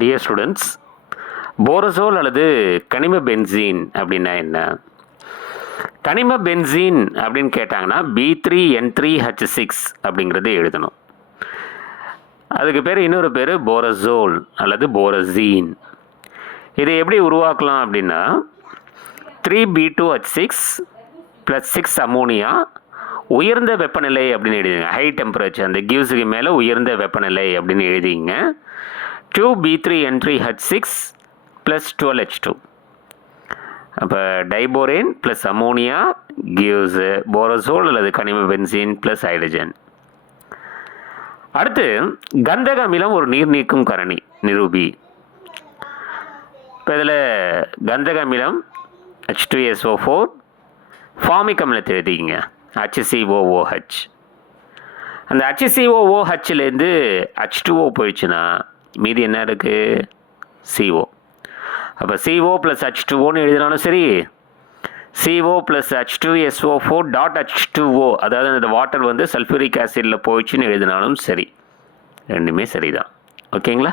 Dear students, போரசோல் அல்லது கனிம benzene அப்படின்னா என்ன? கனிம பென்சீன் அப்படின்னு கேட்டாங்கன்னா B3N3H6 அப்படிங்கிறது எழுதணும். அதுக்கு பேர் இன்னொரு பேர் போரசோல் அல்லது போரசீன். இதை எப்படி உருவாக்கலாம் அப்படின்னா 3B2H6 + 6 அமோனியா உயர்ந்த வெப்பநிலை அப்படின்னு எழுதிங்க. ஹை டெம்பரேச்சர், அந்த கிவ்ஸுக்கு மேலே உயர்ந்த வெப்பநிலை அப்படின்னு எழுதிங்க. 2B3N3H6 + 12H2. அப்போ டைபோரேன் ப்ளஸ் அமோனியா கிவ்ஸ் போரசோல் அல்லது கனிம பென்சீன் ப்ளஸ் ஹைட்ரஜன். அடுத்து கந்தக அமிலம் ஒரு நீர் நீக்கும் கரணி நிரூபி. இப்போ இதில் கந்தக அமிலம் H2SO4, ஃபார்மிக் அமிலத்தை எழுதிக்கிங்க HCOOH. அந்த HCOOHலேருந்து H2O போயிடுச்சுன்னா மீதி என்ன இருக்குது? CO. அப்போ CO + H2Oன்னு எழுதினாலும் சரி, CO + H2SO4.H2O, அதாவது அந்த வாட்டர் வந்து சல்ஃபூரிக் ஆசிடில் போயிடுச்சுன்னு எழுதினாலும் சரி, ரெண்டுமே சரிதான். ஓகேங்களா?